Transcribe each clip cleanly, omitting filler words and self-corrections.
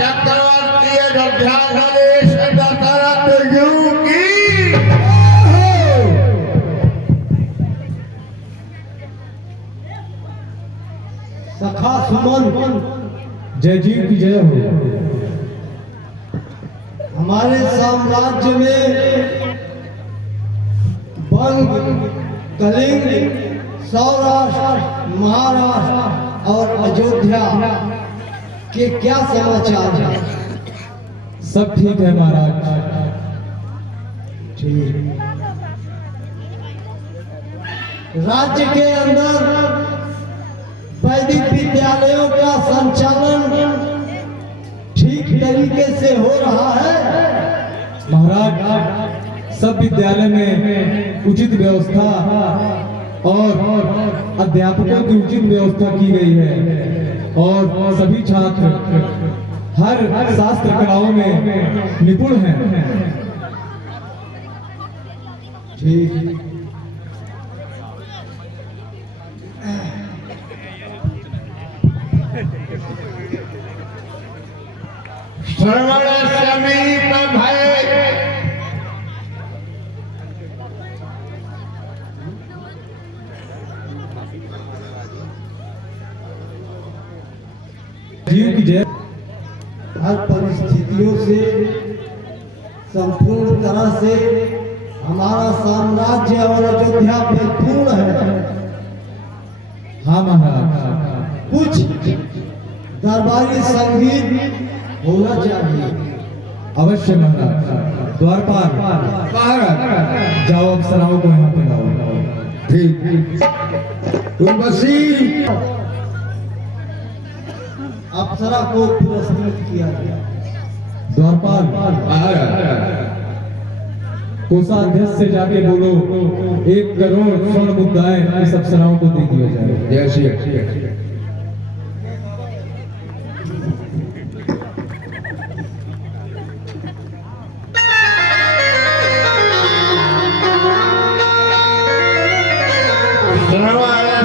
चक्रवर्ती अयोध्याधीश दशरथ जी की सखा सुमन जय जी की जय हो। हमारे साम्राज्य में बंग, कलिंग, सौराष्ट्र, महाराष्ट्र और अयोध्या के क्या समाचार हैं? सब ठीक है महाराज। ठीक। राज्य के अंदर वैदिक विद्यालयों का संचालन ठीक तरीके से हो रहा है? महाराज, सब विद्यालय में उचित व्यवस्था और अध्यापकों की उचित व्यवस्था की गई है और सभी छात्र हर शास्त्र कलाओं में निपुण हैं। ठीक। श्रवण समीप भय जीव की जय। हर परिस्थितियों से संपूर्ण तरह से हमारा साम्राज्य और अयोध्या परिपूर्ण है। हाँ महाराज। कुछ दरबारी संगीत होना चाहिए। अवश्य महाराज। द्वारपाल महाराज जाओ, अप्सराओं को यहाँ पे लाओ। ठीक। उर्वशी अप्सरा को पुरस्कृत किया गया। द्वारपाल कोषाध्यक्ष से जाके बोलो 1 करोड़ स्वर्ण मुद्राएं इस अप्सराओं को दे दिया जाए। जैसे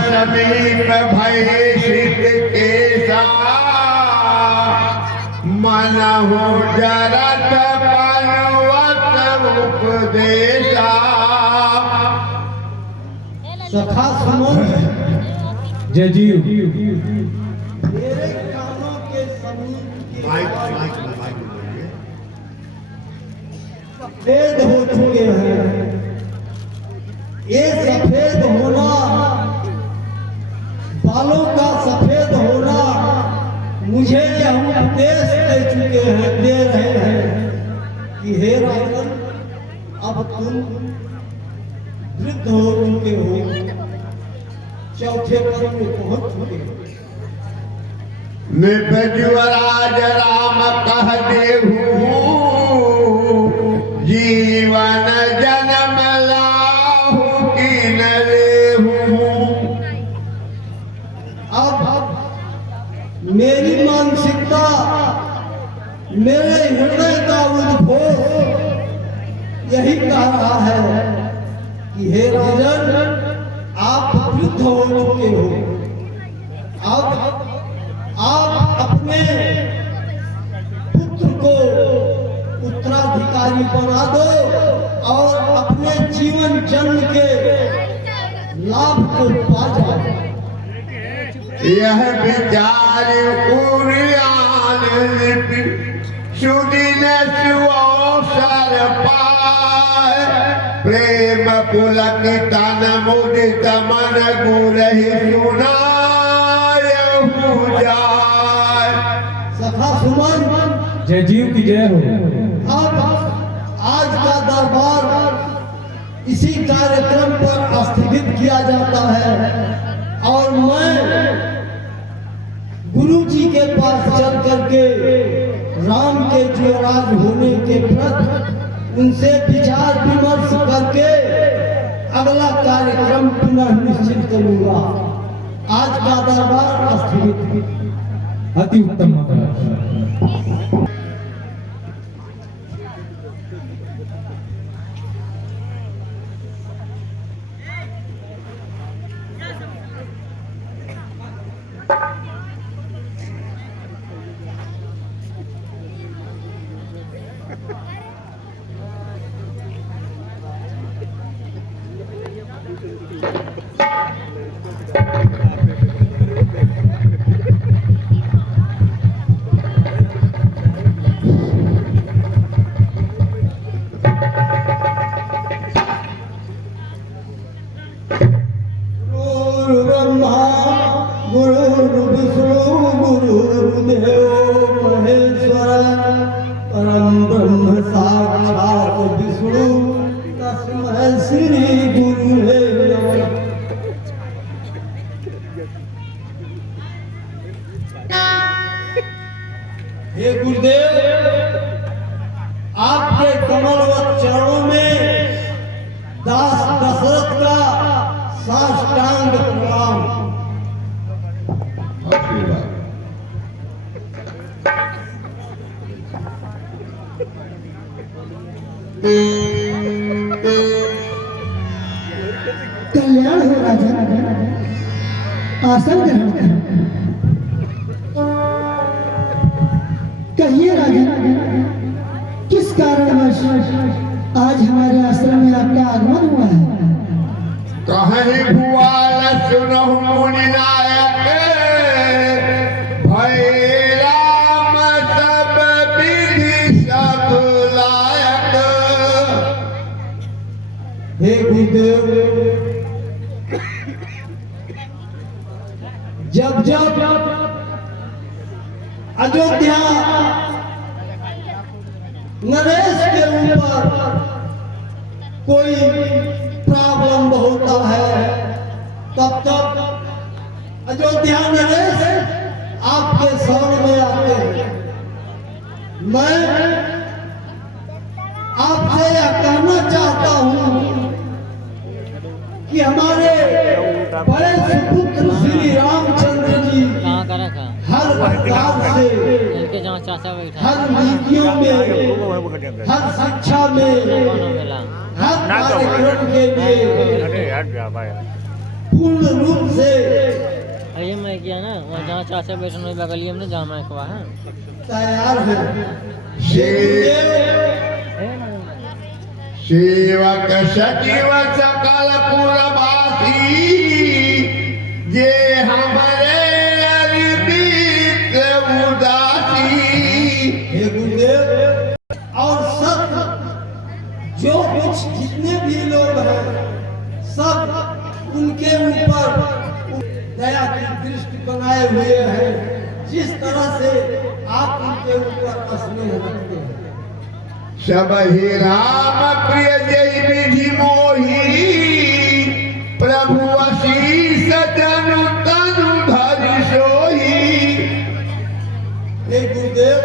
समीप भय शीत केसा मन हो जरत पनवत उपदेशा। सखा सुमन जय जीव। मेरे कानों के समीप सफेद हो चुके हैं। ये सफेद होना, बालों का सफेद होना मुझे यह उपदेश दे रहे हैं कि हे राजन, अब तुम वृद्ध हो चुके हो, चौथे पद में पहुंच चुके हो। युवराज राम कह देहू जीवन जन्म लाहू की न लेहू। अब मेरी मानसिकता, मेरे हृदय का उद्घोष यही कह रहा है कि हे राजन, आप वृद्ध हो चुके हो। अब आप अपने पुत्र को उत्तराधिकारी बना दो और अपने जीवन जन्म के लाभ को पा जाओ। यह विचार सुदिन सुअवसर पाए। प्रेम पुलक तन मुदित मन गुरहि सुनायहु जाय। सखा सुमन जय जीव की जय हो। अब आज का दरबार इसी कार्यक्रम पर स्थगित किया जाता है और मैं गुरु जी के पास चल करके राम के युवराज होने के प्रति उनसे विचार विमर्श करके अगला कार्यक्रम पुनः निश्चित करूंगा। आज का दरबार स्थगित। अति उत्तम महाराज। गुरुर्विष्णु गुरुर्देवो महेश्वर परम ब्रह्म साक्षात विष्णु तस्मै श्री गुरुवे नमः। हे गुरुदेव, आपके कमलवत चरणों में दास दशरथ का साष्टांग प्रणाम। आशीर्वाद। कल्याण हो राजा, आसन ग्रहण करें। कहिए राजा, किस कारणवश आज हमारे आश्रम में आपका आगमन हुआ है? कहीं भुआल सुनहु मुनि नायक, भय राम सब विधि सब लायक। हे गुरुदेव, जब जब अयोध्या नरेश के ऊपर कोई प्रॉब्लम होता है, तब तब अयोध्या नरेश आपके शरण में आते हैं। मैं आपसे यह कहना चाहता हूँ कि हमारे बड़े सुपुत्र श्री रामचंद्र जी हर प्रकार से, हर नीतियों में, हर शिक्षा में, हर कार्यक्रम के लिए पूर्ण रूप से अरे मैं किया ना वहाँ जहाँ चाचा बैठे हुए बगलिए में जहाँ मैं हुआ है तैयार है। सेवक सचिव सकल पुरवासी, ये हमारे अरिमित्र उदासी। हे गुरुदेव, और सब जो कुछ जितने भी लोग हैं, सब उनके ऊपर दया की दृष्टि बनाए हुए हैं। जिस तरह से आप उनके ऊपर स्नेह रखते हैं। सब ही राम प्रिय जय विधि मोही, प्रभु आशीष तनु तनु धरि सोही। हे गुरुदेव,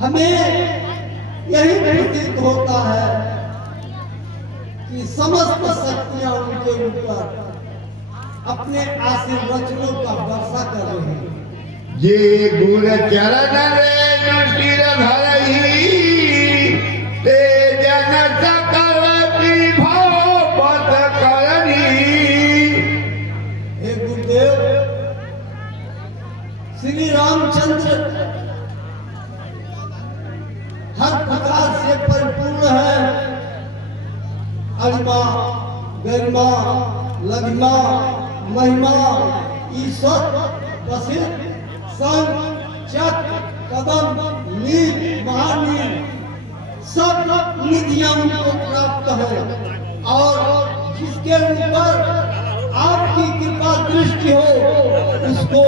हमें यही प्रतीत होता है कि समस्त शक्तियां उनके ऊपर अपने आशीर्वचनों का वर्षा कर रही हैं। ये गुर चरण रेणु सिर धरहि, तेजन सकल विभव पथ करनी। हे गुरुदेव, श्री रामचंद्र हर प्रकार से परिपूर्ण है। अरिमा, गरिमा, लघिमा, महिमा, ईश्वर, वसिष्ठ, संग, चक्र, कदम, नील, महानील, सब निधियां उनको प्राप्त है। और जिसके ऊपर आपकी कृपा दृष्टि हो, उसको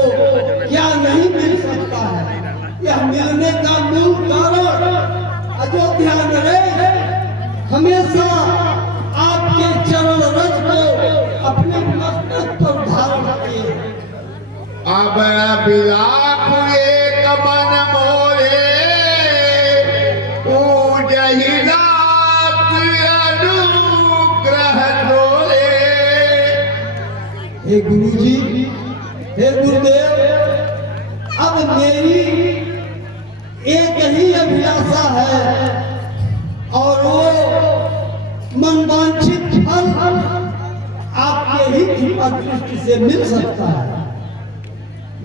क्या नहीं मिल सकता है। यह मिलने का मूल कारण अयोध्या नरेश हमेशा आपके चरण रज को अपने मस्तक पर धारण किए। अब बिलाप एक मन मोरे, पूजहि नाथ अनुग्रह तोरे। हे गुरुजी, हे गुरुदेव, अब मेरी एक ही अभिलाषा है और वो मनवांछित फल आपके ही कृपा दृष्टि से मिल सकता है।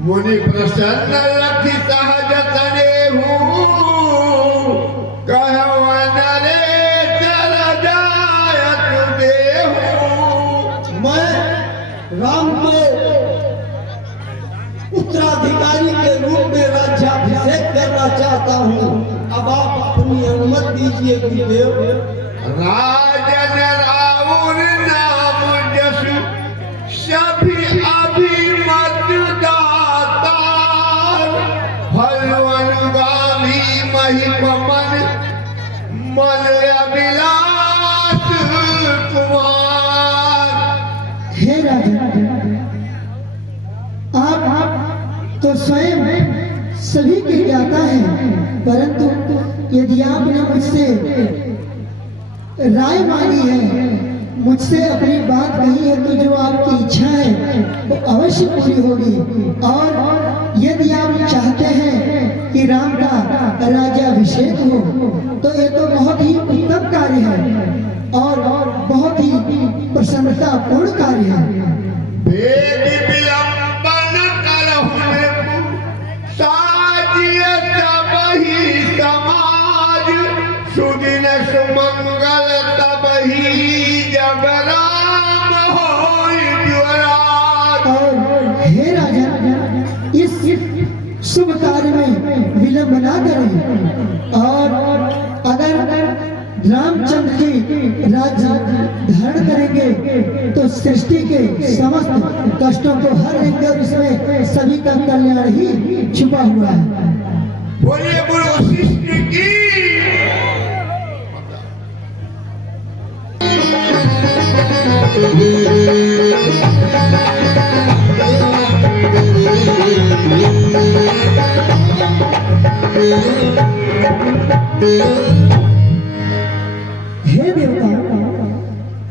मुनि प्रसन्न लखि सहज तनेहु, कहव नरेश रजायत देहु। मैं राम को उत्तराधिकारी के रूप में राज्याभिषेक करना चाहता हूँ। अब आप अपनी अनुमति दीजिए गुरुदेव। राजन राउर नाम जसु, सभी अभिमत दाता फलवनुगामी महिमन मन अभिलाष कुमार। हे राजा, आप तो स्वयं सभी के ज्ञाता हैं, परंतु यदि आपने मुझसे राय मांगी है, मुझसे अपनी बात कही है, तो जो आपकी इच्छा है वो अवश्य पूरी होगी। और यदि आप चाहते हैं कि राम का राज्याभिषेक हो, तो ये तो बहुत ही उत्तम कार्य है और बहुत ही प्रसन्नतापूर्ण कार्य है। वेद विलंबन करहुन साजिय सबहि समाज सुदिन सुमंगल तबहि जब राम होई ज्वराज। और हे राजा, इस शुभ कार्य में विलंब ना करें, और अगर रामचंद्र जी राज्य धारण करेंगे तो सृष्टि के समस्त कष्टों को हर लेंगे और इसमें सभी का कल्याण ही छुपा हुआ है। बोलिए बोलो वशिष्ठ की। हे देवता,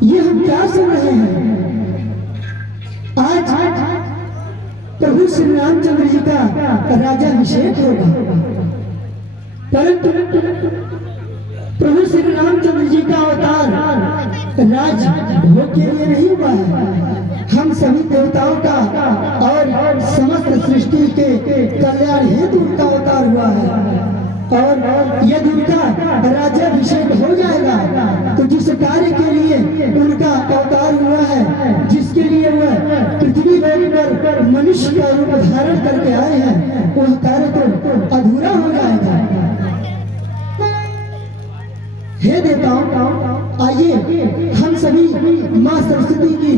ये हम क्या सुन रहे हैं? आज प्रभु श्री रामचंद्र जी का राज्याभिषेक होगा, परंतु प्रभु श्री रामचंद्र जी का अवतार राज भोग के लिए नहीं हुआ है। हम सभी देवताओं का और समस्त सृष्टि के कल्याण हेतु उनका अवतार हुआ है। और यदि उनका राज्याभिषेक हो जाएगा तो जिस कार्य के लिए उनका अवतार हुआ है, जिसके लिए वह पृथ्वी पर मनुष्य का रूप धारण करके आए हैं, वह कार्य तो अधूरा हो जाएगा। हे देवताओं, आइए हम सभी माँ सरस्वती की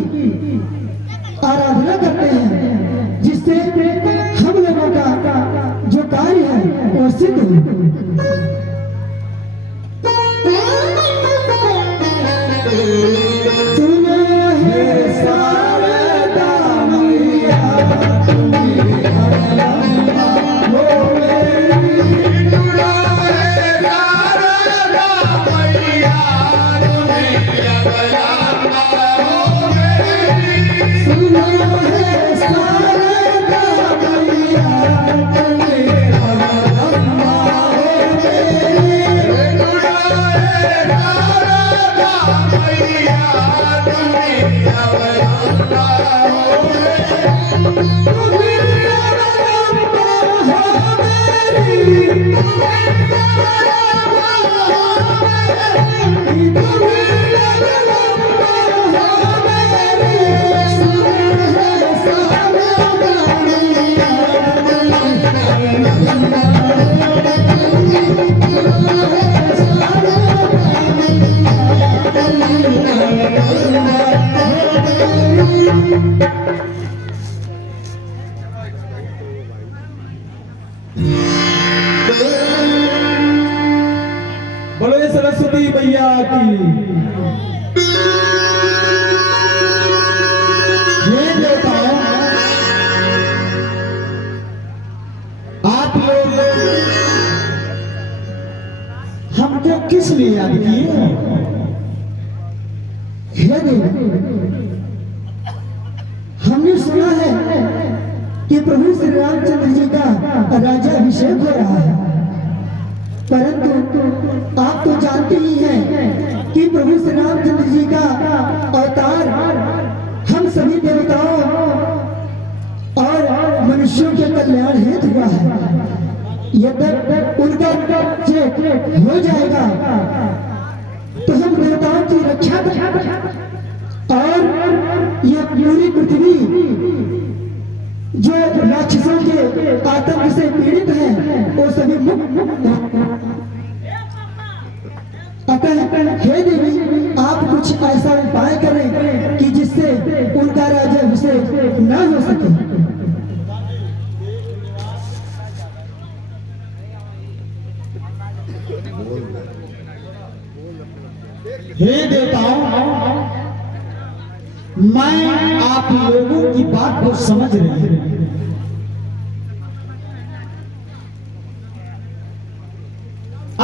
आराधना करते हैं, जिससे हम लोगों का जो कार्य है वो सिद्ध हो। सुनो हे शारदा मैया, तुम्हें अवलंबा हो मेरी। सुनो हे शारदा मैया, तुम्हें अवलंबा हो मेरी। सुनो हे शारदा मैया, तुम्हें अवलंबा हो मेरी। बोलो सरस्वती मैया की। ये देवताओं, आप लोग हमको किस लिए याद किए? हे देव, हमने सुना है कि प्रभु श्री रामचंद्र जी का राज्याभिषेक हो रहा है, परंतु आप तो जानते ही हैं कि प्रभु श्री रामचंद्र जी का अवतार हम सभी देवताओं और मनुष्यों के कल्याण हेतु हुआ है। यदि उनका राज्य हो जाएगा तो हम देवताओं की रक्षा और यह पूरी पृथ्वी जो राक्षसों के आतंक से पीड़ित हैं वो सभी मुक्त। अतः हे देवी, आप कुछ ऐसा उपाय करें कि जिससे उनका राज्याभिषेक सके। हे देवताओं, मैं आप लोगों की बात को समझ रही हूं।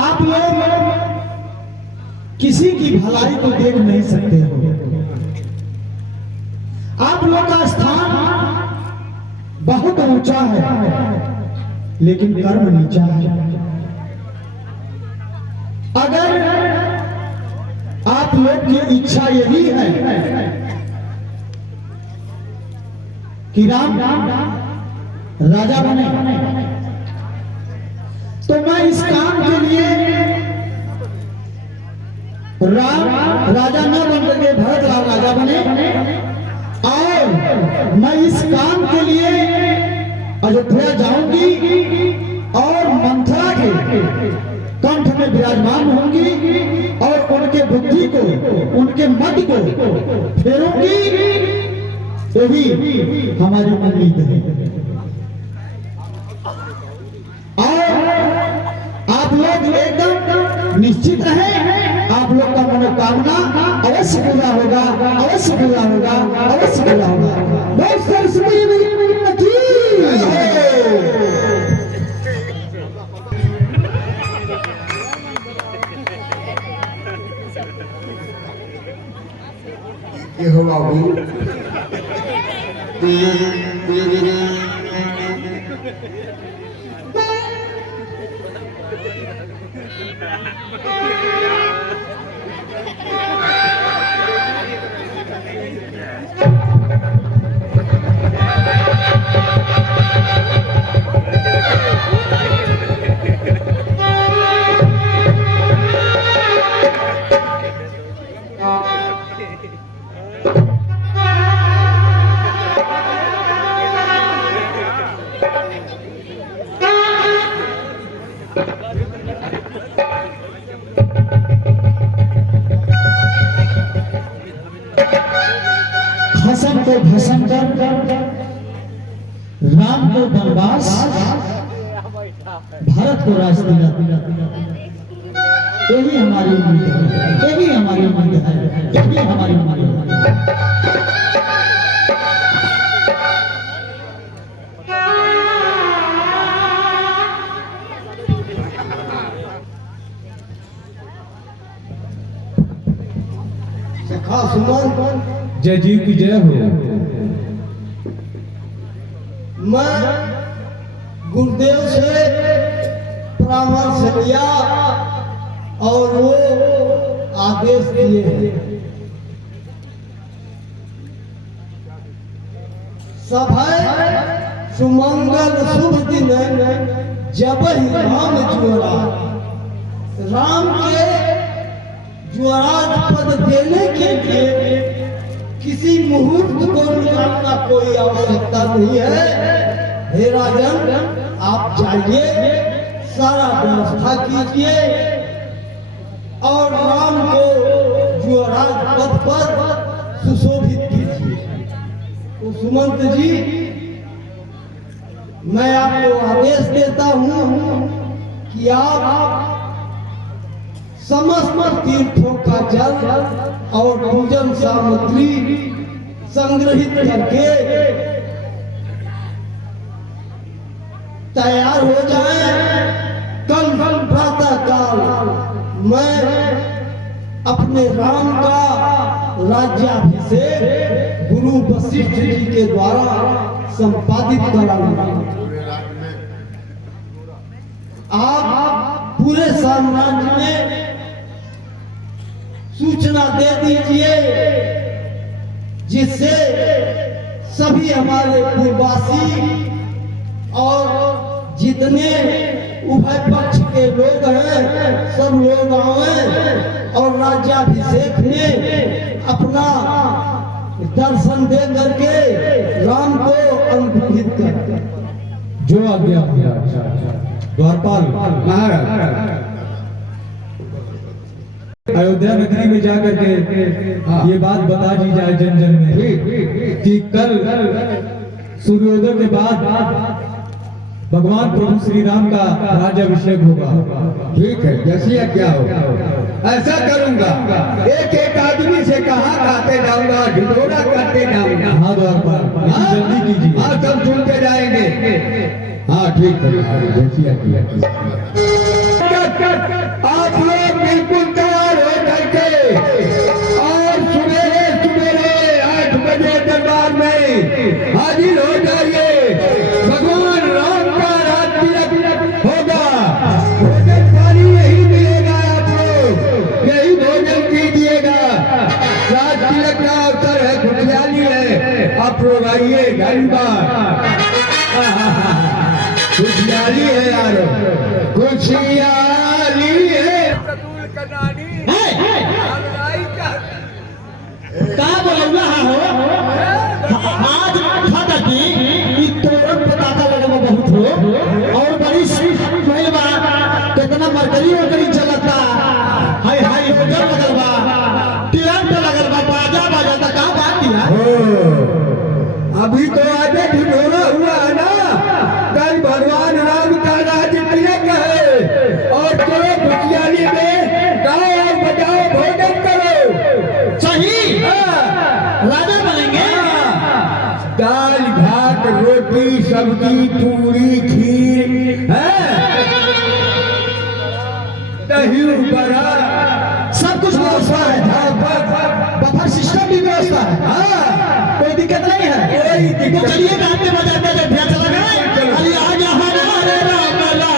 आप लोग किसी की भलाई को देख नहीं सकते हो। आप लोग का स्थान बहुत ऊंचा है, लेकिन कर्म नीचा है। अगर आप लोग की इच्छा यही है कि राम राजा बने, तो मैं इस काम के लिए राम राजा न बन करके भरत राम राजा बने, और मैं इस काम के लिए अयोध्या जाऊंगी और मंथरा के कंठ में विराजमान होंगी और उनके बुद्धि को, उनके मत को फेरूंगी। यही हमारी उम्मीद है। और आप लोग एकदम निश्चित रहें, आप लोग का मनोकामना अवश्य पूरा होगा, अवश्य पूरा होगा, अवश्य पूरा होगा। बहुत सरस्वती मैया की ये हो बाबू। खसम को भसम कर, राम को वनवास, भरत को राज दिला। यही हमारी उम्मीद है, यही हमारी उम्मीद है, यही हमारी उम्मीद है। सखा सुमन, जय जीव की जय हो। मैं गुरुदेव से परामर्श लिया और वो आदेश दिए हैं। सब है सुमंगल शुभ दिन, जब ही राम ज्वरा, राम के ज्वराज पद देने के लिए किसी मुहूर्त को निकालना कोई आवश्यकता नहीं है। हे राजन, आप जाइए, सारा व्यवस्था कीजिए और राम को ज्वराज पद पर सुशोभित कीजिए। तो सुमंत जी, मैं आपको आदेश देता हूं कि आप समस्त तीर्थों का जल और पूजन सामग्री संग्रहित करके तैयार हो जाएं। कल प्रातः काल मैं अपने राम का राज्याभिषेक गुरु वशिष्ठ जी के द्वारा संपादित कराऊंगा। आप पूरे साम्राज्य में सूचना दे दीजिए, जिससे सभी हमारे पूर्ववासी और जितने उभय पक्ष के लोग हैं, सब लोग आए और राज्याभिषेक में अपना दर्शन दे करके राम को अनुभूत कर। जो आज्ञा महाराज। द्वारपाल महाराज, अयोध्या नगरी में जाकर के ये बात बता दी जाए जन जन में कि कल सूर्योदय के बाद भगवान प्रभु श्री राम का राज्याभिषेक होगा। ठीक है, जैसे क्या हो ऐसा करूंगा। एक एक आदमी से कहाँ खाते जाऊंगा, ढिढोरा करते जाऊंगा। हाँ द्वार पर, लेकिन जल्दी कीजिए। हाँ, सब सुनते जाएंगे। हाँ ठीक है, जैसे आप लोग बिल्कुल तैयार हो करके और सवेरे सवेरे 8 बजे दरबार में हाजिर हो जाइए। भगवान राम का रात तिलक होगा। भोजन पानी यही मिलेगा, आप लोग यही भोजन कीजिएगा। रात तिलक का अवसर है, खुशहाली है। आप लोग आइए, धन्यवाद। खुशहाली है यारो, खुशहाली है। का बोलौला हो आज खाता की ई तोरण पताका लगवा बहुत हो और बड़ी भइल बा। कितना मरकरी ओकरी चलता, हाय हाय होजर लगल बा, टिरंट लगल बा, बाजा बाजा का बात दिया। अभी तो आगे ढिढोरा हुआ है ना, कल भगवान राम का राज तिलक है। और चलो खुशहाली में गाओ और बजाओ, भोजन करो। सही राजा बनेंगे। दाल भात रोटी सब्जी पूरी खीर है, दही बड़ा सब कुछ व्यवस्था है, बफर सिस्टम भी व्यवस्था है। हाँ, कोई दिक्कत नहीं है। तो चलिए गाते बजाते जब भैया चला गया, अली आजा हमारे राम राजा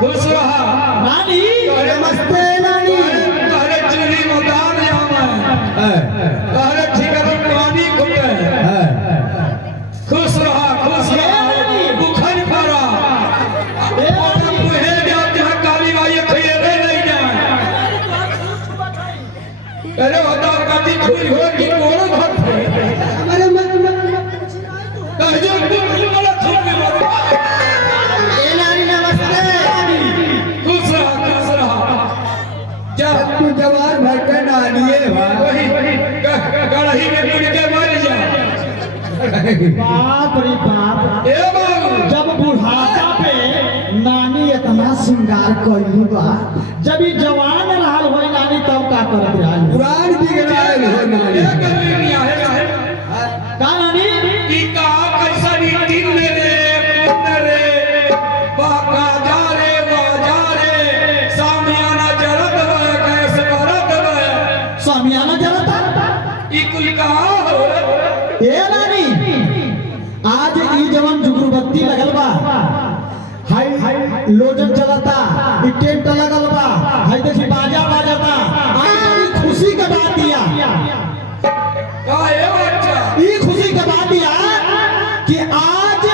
खुश रहा नानी। नमस्ते नानी। तहरे चुनी मदान है, तहरे ठिकाना पानी खुले है। खुश रहा बुखन फरा मुहे जा जहाँ काली माई खिए रे नहीं जाए। अरे होता काटी खुई हो कि कोरो घर अरे मन कहजो कुल वाला थूक में मारो। ए नानी नमस्ते। खुश रहा जा तू जवान भर के नानिए वही गड़ही में मुड़ के मर जा। बाप रे बाप, ए बाबू जब बुढ़ापा पे नानी इतना श्रृंगार करी बा, जब ई जवान रहल होई नानी तब का करत रहल। पुराण बिगड़ायल हो नानी। का नानी ई का कैसा रीति रे पुत्र रे बाका जा रे सामियाना जरत है कैसे करत है स्वामियाना जलता। ई कुल का हो। ए नानी आज ई जवन जुगुरबत्ती लगल बा, हाय लोजन चलता, ई टेंट लगल बा, हाय देखी बाजा बाजता। आज बड़ी खुशी के बात दिया, का ए बच्चा ई खुशी के बात दिया कि आज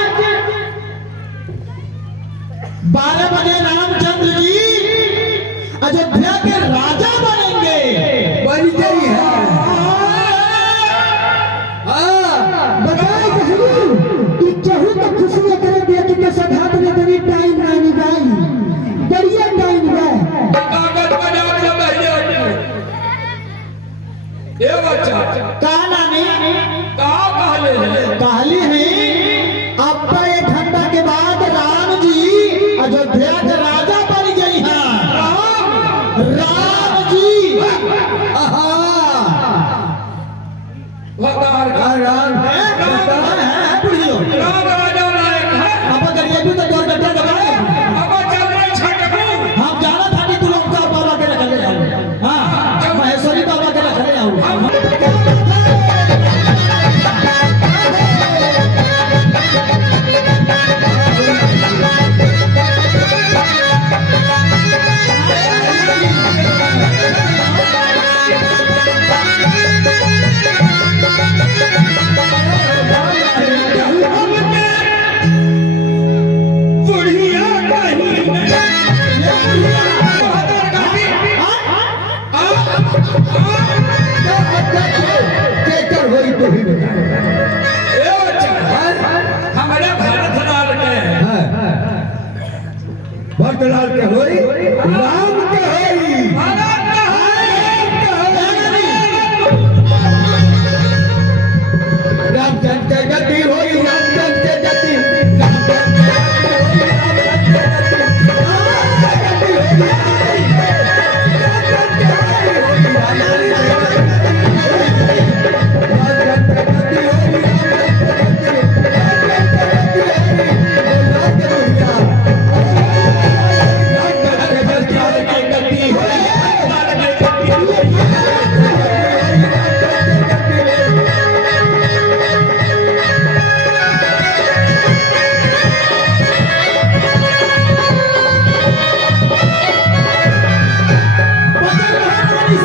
12 बजे रामचंद्र जी अयोध्या के राजा बनेंगे। बन गई है। बताए कहूँ इच्छहू तो खुशी करे बेटी के सधात ने बड़ी टाइम नानी गाई, बढ़िया टाइम है। कागज बजा के भैया ए बच्चा का नानी का कहले है कहली है अब 1 घंटा के बाद राम जी अयोध्या के राजा बन गई हैं। राम जी आहा भगवान का राम है बुढ़ियो राम राजा नायक है अब अगर ये भी तो डर डर लगा अब चल रही छटकू हम जाना था कि तू ओमकार बाबा के रख ले जाओ हां महेश्वरी बाबा के रख ले आओ बुढ़िया कहीं केकर होई तो ही बता हमारे भारत लाल के भरतलाल के होई राम के होई भारत का रामचंद्र के गति होई रामचंद्र के गति रामचंद्र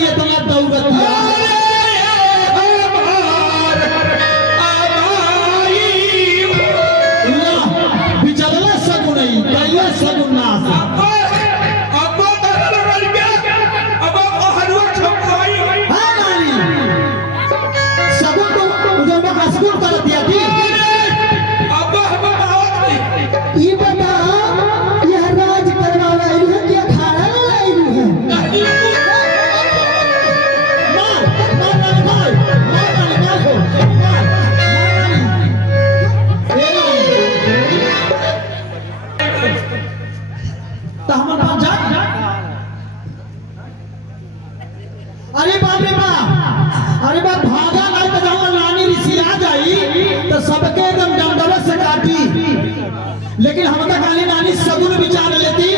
ये तुम्हारा दौलत बिचलला सगुन नहीं कैला सगुन ना हां नानी सगुन तो जो मैं हसगुन कर दिया थी ये बता यह राज करवावा है कि अखाड़ा लाई है मार नानी मार मार हो मार तो हम पास जा अरे बाप रे बाप अरे बाप भागा नहीं तो जाऊंगा नानी ऋषि आ जाई तो सबके एकदम डंडवत से काटी लेकिन हम तो खाली नानी सगुन विचार लेती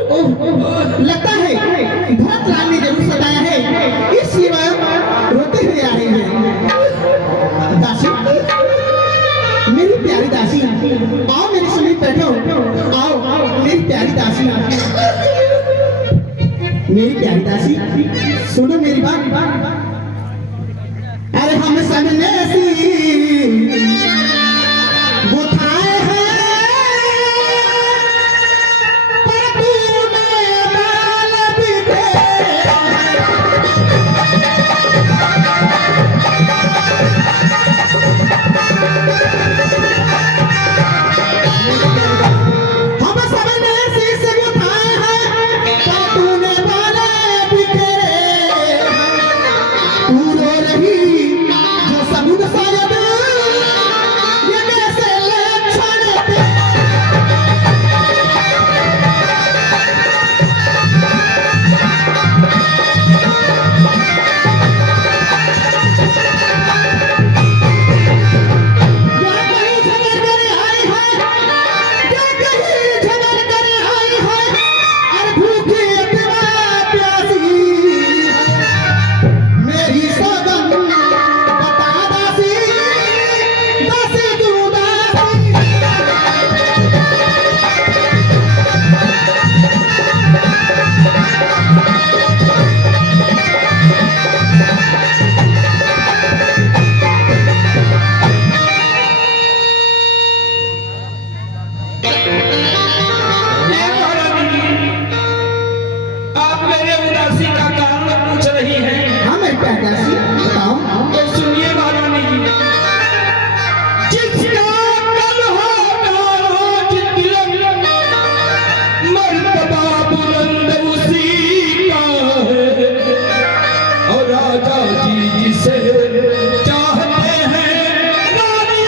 लगता है भरतलाल ने जरूर सताया है इसलिए वह रोते हुए आ रही है दासी मेरी प्यारी दासी आओ मेरे समीप बैठो आओ मेरी प्यारी दासी मेरी प्यारी दासी सुनो मेरी बात अरे हम सामने ऐसी बुझाए हैं जिसका कल होगा आज तिलक, मर्तबा बुलंद उसी का है। और राजा जी जिसे चाहते हैं, रानी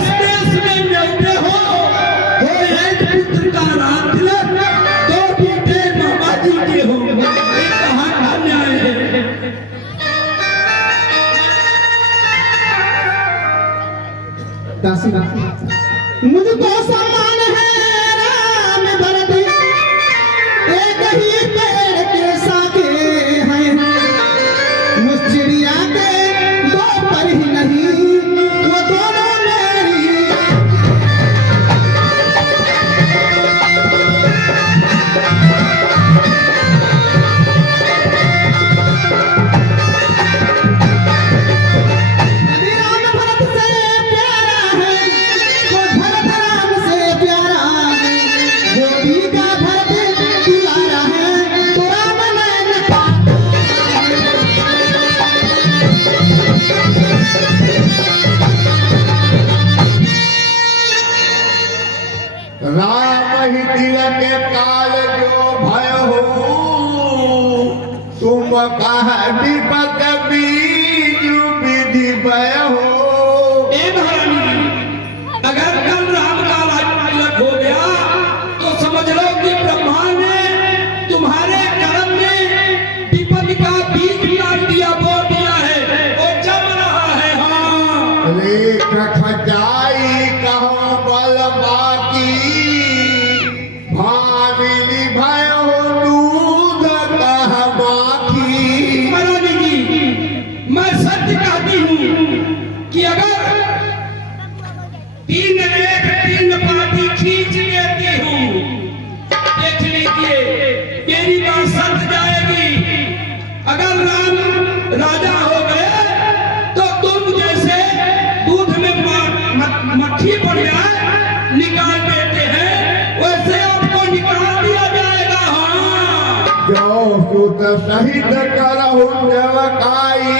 देश देश में न्योते हो एक पुत्र का राम तिलक, दो बेटे मामा जी के हो, ये कहाँ का न्याय है? दासी मुझको सम्मान है राम भरत, एक ही पेड़ के साके हैं, मुझ चिड़िया के दो पर ही नहीं, वो दोनों मेरी। यदि राम भरत से प्यारा है, तो भरत राम से प्यारा है, गोदी का भरत दुलारा है, तो राम नैन पाता राम ही तिलक काल जो भय हो, तुम कह विपत बीजु विधि भय हो। ए महारानी, अगर कल राम का राज्य तिलक हो गया तो समझ लो कि ब्रह्मा ने तुम्हारे कर्म में विपत्ति का बीज डाल दिया, बो दिया है, वो जम रहा है। हाँ रेख खचाई कहो बल बाकी, भामिनी भय हो दूध कह माखी। महारानी जी, मैं सत्य कहती हूँ कि अगर तीन रेख तीन पाती खींच लेती हूँ, देख लीजिए मेरी बात सच जाएगी। अगर राम राजा हो गए तो तुम जैसे दूध में मक्खी पड़ जाए निकाल देते हैं, वैसे आपको निकाल दिया जाएगा। हाँ जो सुत सहित करहु सेवकाई,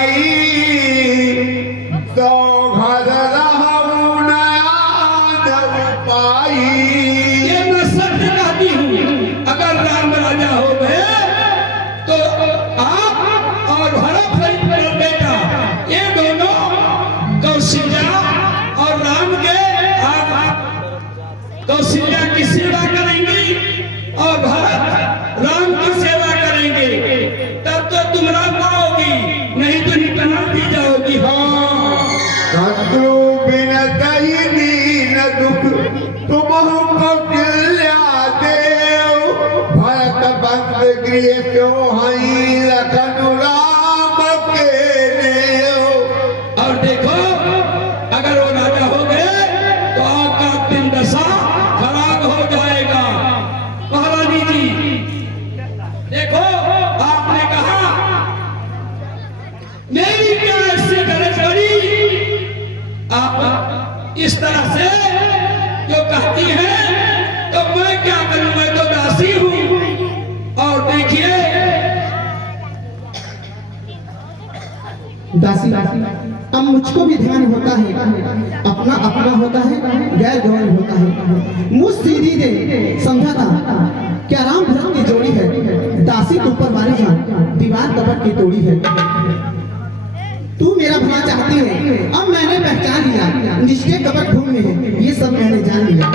तो घर रहु न आदर पाई। ये मैं सत्य कहती हूँ, अगर राम राजा हो गए तो आप और भरत सहित बेटा ये दोनों कौशल्या और राम के कौशल्या की सेवा करेंगी और भरत राम की सेवा करेंगे, तब तो तुम राम पाओगी, नहीं तो निकला दी जाओगी। हाँ शत्रु बिन दही दीन दुख तुम कौशल्या देव, भरत बंद गृह क्यों हई लखन राम के देव। और देखो अगर वो राजा हो गए तो आपका दिन दशा खराब हो जाएगा। महारानी जी देखो, आपने कहा मेरी क्या ऐसी गरज पड़ी, आप इस तरह से जो कहती हैं तो मैं क्या करूं, मैं तो दासी हूं। और देखिए दासी अब मुझको भी ध्यान होता है, अपना अपना होता है, गैर गौर होता है। मुझ सीधी दे समझा था क्या राम भरत की जोड़ी है, दासी तू पर मारी जा दीवार कपट की तोड़ी है। तू मेरा भला चाहती है, अब मैंने पहचान लिया निष्ठे कपट भूमि में है, ये सब मैंने जान लिया।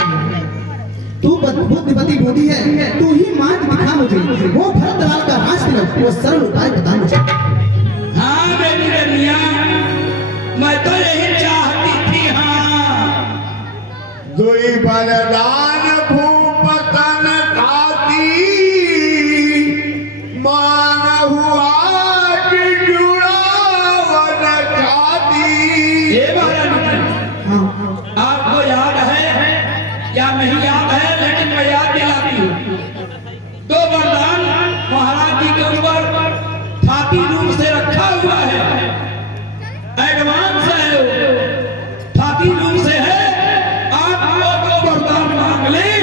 तू बुद्धिपति बोधी है, तू ही मार्ग दिखा मुझे, वो भरत लाल का राज तिलक, वो सरल उपाय बता मुझे। हाँ मेरी रनिया, मैं तो यही चाहती थी। हाँ दुई बरदान भूपतन खाती, मान हुआ जुड़ावन खाती। ये आपको याद है या नहीं याद है, लेकिन मैं याद दिलाती हूँ। दो वरदान महाराज जी के ऊपर थाती रूप से रखा हुआ है, एडवांस है, थाती रूप से है। आप दो वरदान मांग लें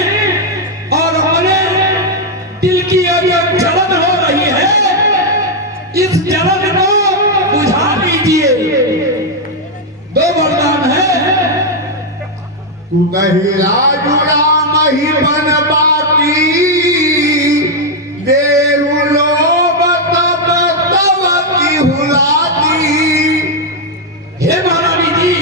और अपने दिल की जो जलन हो रही है, इस जलन को बुझा लीजिए। दो वरदान है, तू नहीं राजू राम ही बन बाकी, देहु लोभ तब तब की हुलाती। हे महारानी जी,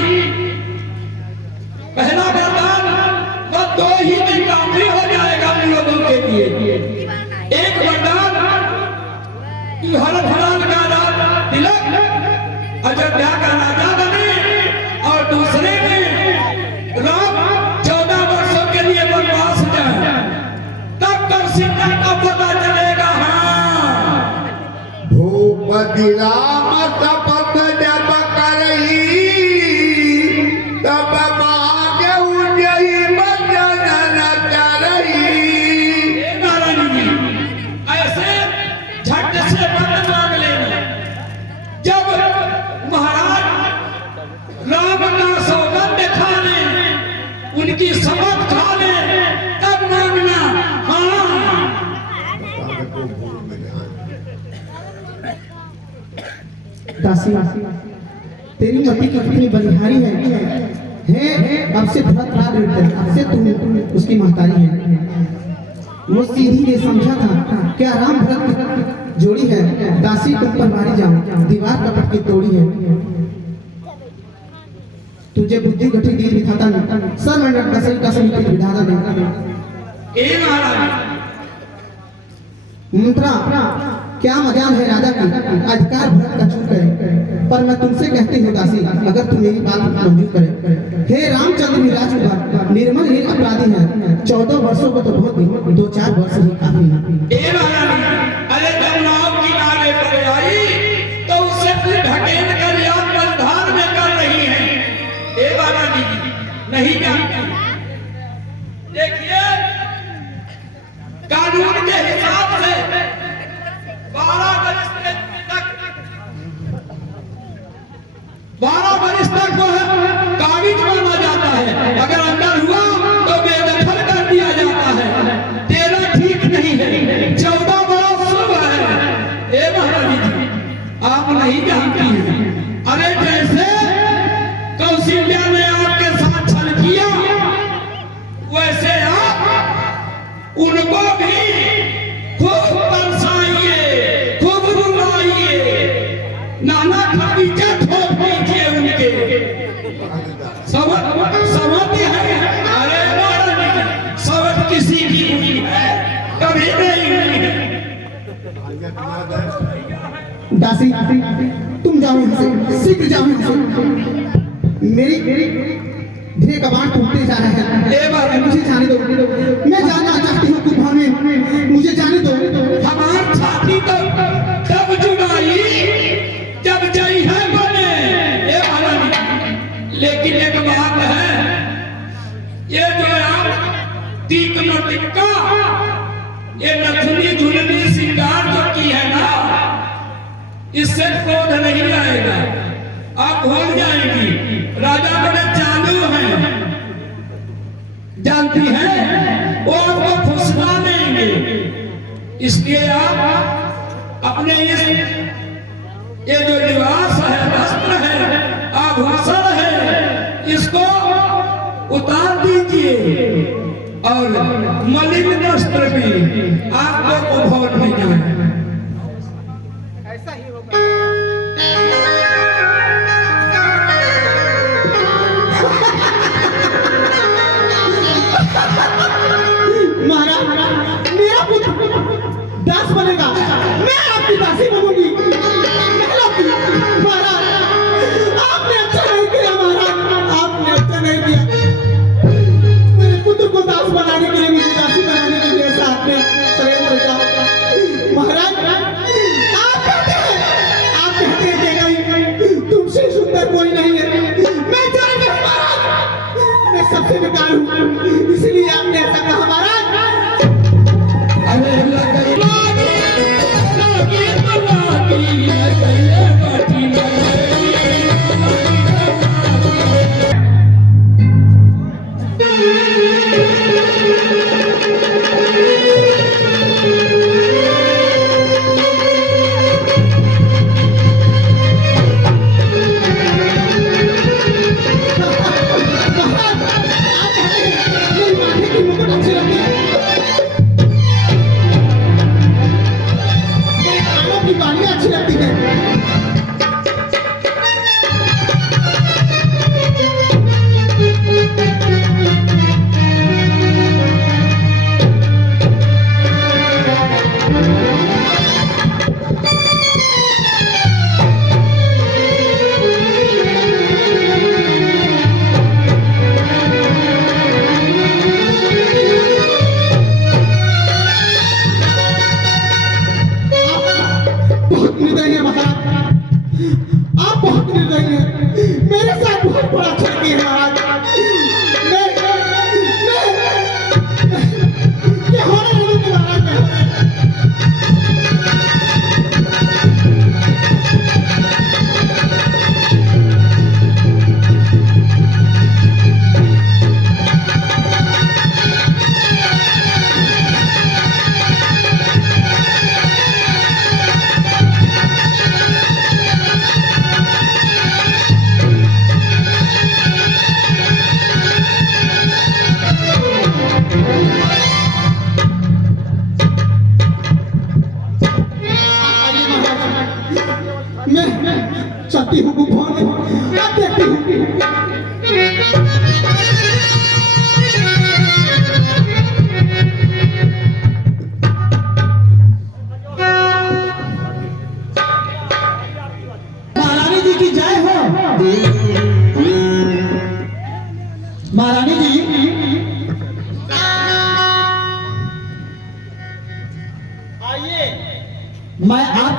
हर फलान का राजा तिलक अयोध्या का राजा बने और दूसरे में राम 14 वर्षों के लिए वनवास जाए, तब कौशिका का पता चलेगा। हाँ, भूपति राम शपथ जब करही, तब मांगे उजई बचन न करही। नारायण जी ऐसे झट से मत मांग लेना। जब महाराज राम का सौगंध खा ले, उनकी शपथ खा ले, तब मांगना। हाँ, दासी तेरी मति कितनी बलिहारी है। अब से भरत राज रहते, अब से तुम उसकी महतारी है। वो सीधी ने समझा था क्या राम भरत की जोड़ी है। दासी तुम पर मारी जाओ, दीवार कपट की तोड़ी है। तुझे बुद्धि घटी दी विधाता ने, सर मंडल कसरी कसरी की विधाता ने। ए महाराज मंत्रा क्या मजाल है राजा की, अधिकार भरत का छूट गए। पर मैं तुमसे कहती हूँ दासी, अगर तुम मेरी बात मंजूर करे। हे रामचंद्र राजकुमार निर्मल ही अपराधी है। 14 वर्षों को तो बहुत ही, 2-4 वर्ष ही काफी है। ए महाराज, अरे जब नाव किनारे पर आई तो उसे फिर ढकेल कर याद बलिदान में कर रही है। ए महाराज जी नहीं जानती। देखिए कानून के हिसाब से 12 वर्ष तक जो है काबिज माना जाता है। अगर अंदर हुआ तो बेदखल कर दिया जाता है। 13 ठीक नहीं है, 14 बड़ा शुभ है। ए महाराज जी आप नहीं जानती हैं। अरे जैसे कौशल्या ने आपके साथ छल किया, वैसे आप उनको भी खूब तरसाइए, खूब रुलाइए, नाना खमीचे ठोक दीजिए उनके। समझ है। अरे महाराज जी समझ किसी की हुई है, कभी नहीं हुई है। दासी तुम जाओ यहाँ से, शीघ्र जाओ यहाँ से। मेरी धीरे कबाड़ टूटते जा रहे हैं। मुझे जाने दो, मैं जाना चाहती हूँ गुफा में, मुझे जाने दो। हमारी छाती तो तब जुड़ाई जब जई है बने। ए महाराज लेकिन एक बात है, ये जो आप तीक न टिक्का, ये नथनी झुलनी सिंगार जो की है ना, इससे क्रोध नहीं आएगा। आप भूल जाएंगी राजा बड़े चालू हैं, जानती हैं, वो आपको फुसला देंगे। इसलिए आप अपने ये जो लिबास है, वस्त्र है, आभूषण है, इसको उतार दीजिए और मलिन वस्त्र में आपको उपभोग नहीं जाए। ऐसा ही होगा। महाराज मेरा पुत्र दास बनेगा, मैं आपकी दासी बनूंगी। महाराज आपने अच्छा नहीं किया, महाराज आपने अच्छा नहीं किया। मेरे पुत्र को दास बनाने के लिए, मुझे दासी बनाने के लिए ऐसा आपने षड्यंत्र किया। महाराज आप कहते हैं कि नहीं तुमसे सुंदर कोई नहीं है। मैं जान गया महाराज, मैं सबसे बेकार हूँ, इसलिए आपने ऐसा कहा। महाराज अरे मेरी माथे की मुकुट अच्छी लगती है।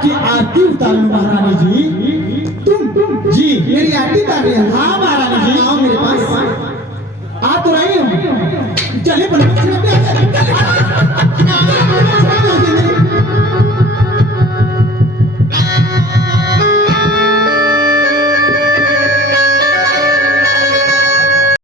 आपकी आरती उतारूं महारानी जी। तुम जी मेरी आरती उतार रहे हो? हाँ महारानी जी, आओ मेरे पास। आ तो रही हूँ, चले पलट